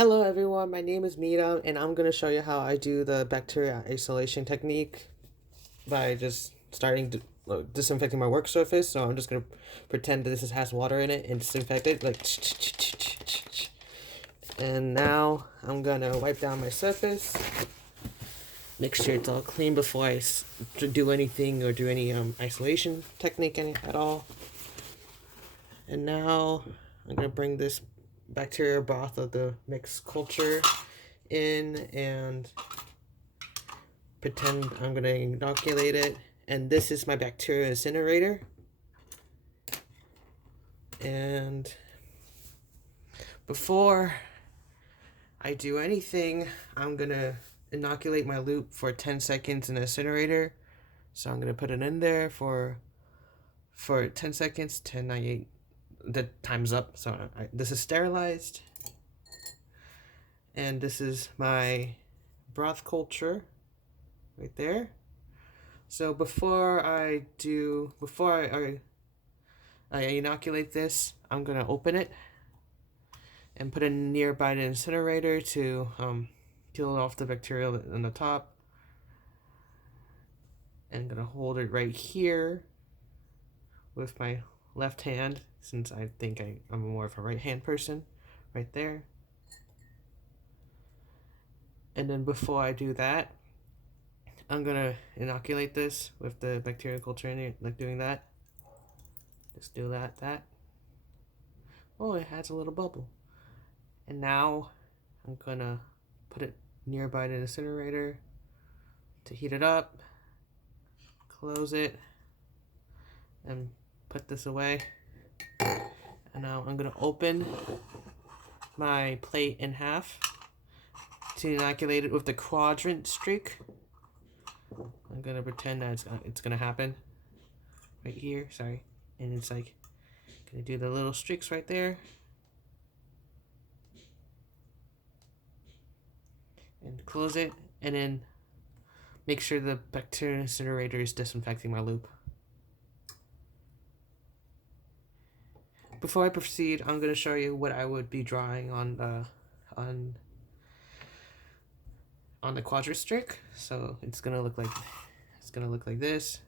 Hello everyone, my name is Mira and I'm going to show you how I do the bacteria isolation technique by just disinfecting my work surface. So I'm just going to pretend that this has water in it and disinfect it like and now I'm going to wipe down my surface. Make sure it's all clean before I do anything or do any isolation technique at all. And now I'm going to bring this bacteria broth of the mixed culture in and pretend I'm going to inoculate it. And this is my bacteria incinerator. And before I do anything, I'm going to inoculate my loop for 10 seconds in the incinerator. So I'm going to put it in there for 10 seconds, 10:98. The time's up. So this is sterilized. And this is my broth culture right there. So before I inoculate this, I'm gonna open it and put it nearby the incinerator to kill off the bacteria on the top. And I'm gonna hold it right here with my left hand, since I think I'm more of a right hand person, right there. And then before I do that, I'm gonna inoculate this with the bacterial culture in it, like doing that. Just do that. Oh, it has a little bubble. And now I'm gonna put it nearby the incinerator to heat it up, close it, and put this away. And now I'm gonna open my plate in half to inoculate it with the quadrant streak. I'm gonna pretend that it's gonna happen right here, sorry. And it's like, gonna do the little streaks right there. And close it, and then make sure the bacteria incinerator is disinfecting my loop. Before I proceed, I'm going to show you what I would be drawing on the quadrant streak. So it's going to look like this.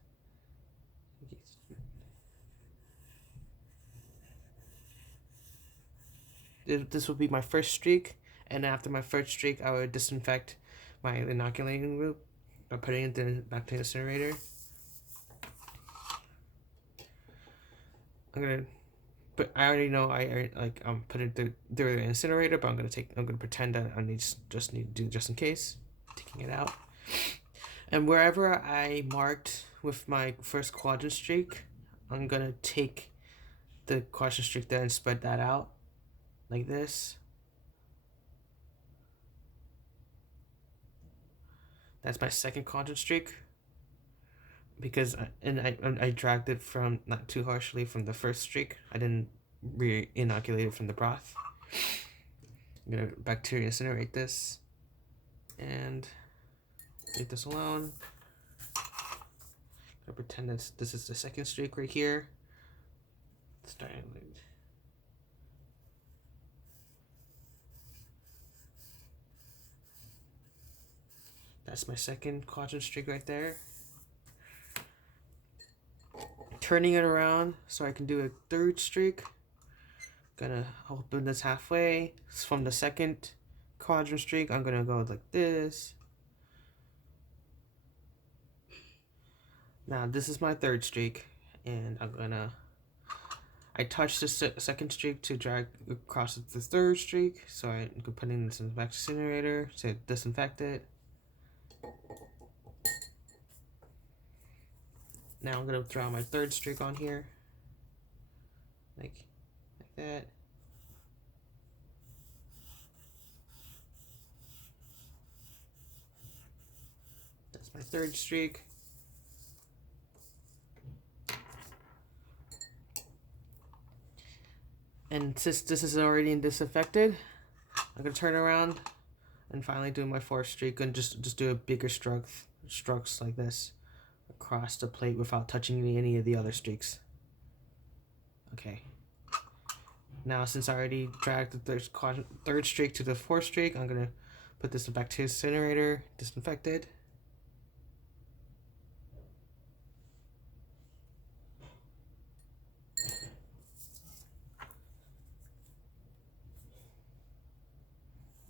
This will be my first streak, and after my first streak, I would disinfect my inoculating loop by putting it back to the incinerator. But I already know I'm putting it through the incinerator, but I'm gonna pretend that I need to do just in case, taking it out. And wherever I marked with my first quadrant streak, I'm gonna take the quadrant streak there and spread that out like this. That's my second quadrant streak, because I dragged it from not too harshly from the first streak. I didn't re-inoculate it from the broth. I'm gonna bacteria incinerate this and leave this alone. I'll pretend this is the second streak right here. That's my second quadrant streak right there. Turning it around so I can do a third streak. Gonna open this halfway. From the second quadrant streak, I'm gonna go like this. Now this is my third streak, and I touch the second streak to drag across the third streak, so I'm putting this in the incinerator to disinfect it. Now I'm gonna throw my third streak on here, like that. That's my third streak. And since this is already disinfected, I'm gonna turn around and finally do my fourth streak and just do a bigger strokes like this across the plate without touching any of the other streaks. Okay. Now, since I already dragged the third streak to the fourth streak, I'm gonna put this back to incinerator, disinfect it.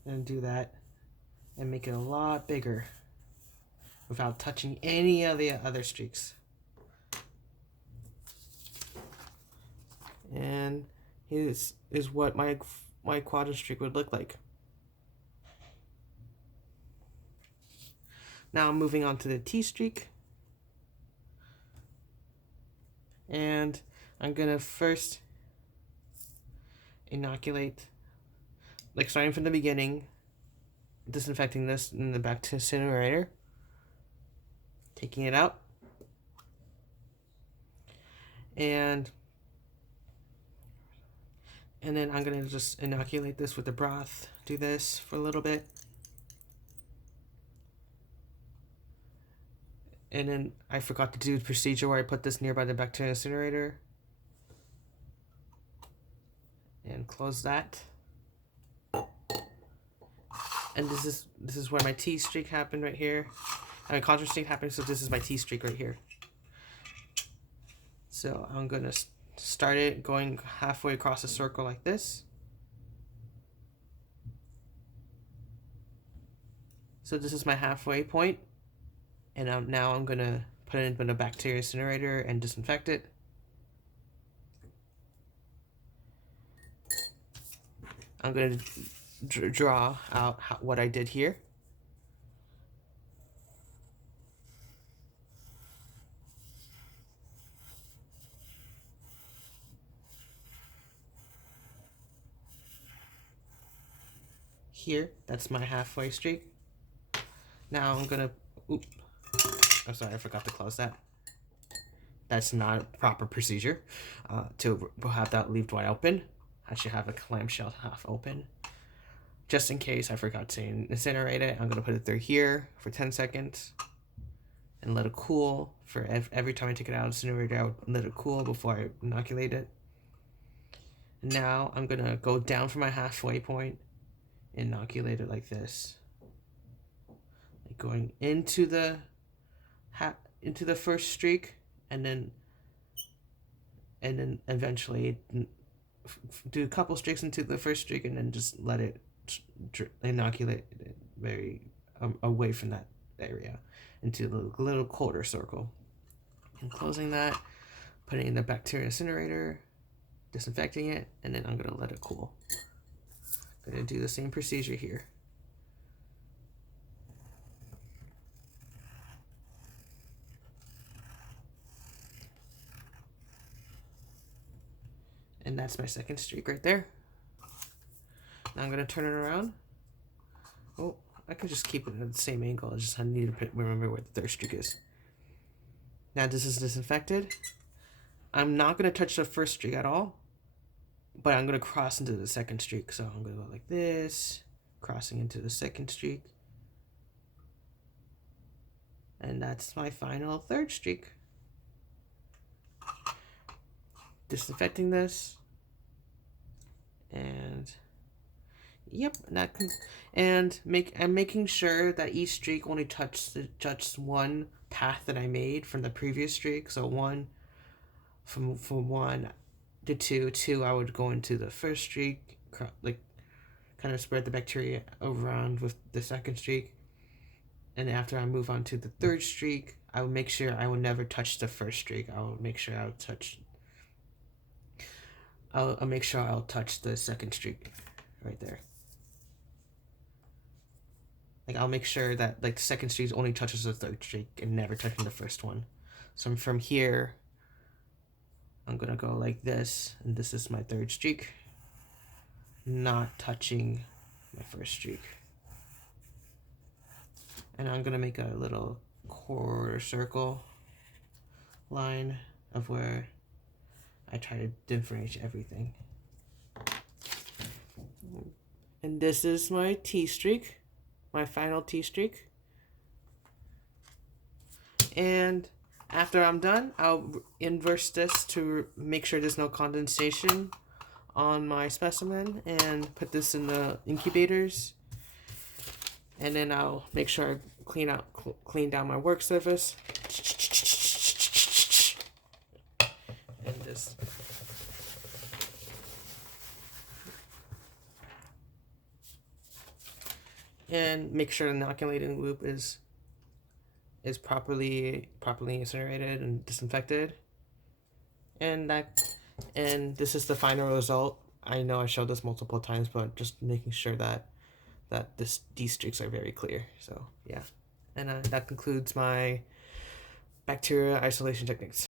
And do that and make it a lot bigger without touching any of the other streaks. And here's is what my quadrant streak would look like. Now I'm moving on to the T streak. And I'm gonna first inoculate, like starting from the beginning, disinfecting this in the back to incinerator, taking it out, and then I'm gonna just inoculate this with the broth. Do this for a little bit. And then I forgot to do the procedure where I put this nearby the bacteria incinerator. And close that. And this is where my T streak happened right here. And my contra streak happened, so this is my T streak right here. So I'm gonna start it going halfway across a circle like this. So this is my halfway point. And now I'm gonna put it in a bacteria incinerator and disinfect it. I'm gonna draw out what I did here. Here, that's my halfway streak. Now I'm gonna, oops, I'm sorry, I forgot to close that. That's not a proper procedure to have that left wide open. I should have a clamshell half open. Just in case I forgot to incinerate it, I'm gonna put it through here for 10 seconds and let it cool. For every time I take it out of the incinerator, I would let it cool before I inoculate it. Now I'm gonna go down from my halfway point, inoculate it like this, like going into the first streak, and then eventually do a couple streaks into the first streak, and then just let it inoculate it very away from that area into the little colder circle. And closing that, putting it in the bacteria incinerator, disinfecting it, and then I'm gonna let it cool. Gonna do the same procedure here. And that's my second streak right there. Now I'm gonna turn it around. Oh, I can just keep it at the same angle. I need to remember where the third streak is. Now this is disinfected. I'm not gonna touch the first streak at all, but I'm gonna cross into the second streak. So I'm gonna go like this, crossing into the second streak. And that's my final third streak. Disinfecting this, and yep, I'm making sure that each streak only touches one path that I made from the previous streak. So one from 1 to 2, I would go into the first streak, like kind of spread the bacteria around with the second streak, and after I move on to the third streak, I would make sure I would never touch the first streak. I would make sure I'll make sure I'll touch the second streak right there. Like I'll make sure that like the second streak only touches the third streak and never touching the first one. So from here, I'm gonna go like this, and this is my third streak, not touching my first streak. And I'm gonna make a little quarter circle line of where I try to differentiate everything. And this is my T streak, my final T streak. And after I'm done, I'll inverse this to make sure there's no condensation on my specimen and put this in the incubators. And then I'll make sure I clean down my work surface. And just make sure the inoculating loop is properly incinerated and disinfected. And this is the final result. I know I showed this multiple times, but just making sure that these streaks are very clear. So yeah, and that concludes my bacteria isolation techniques.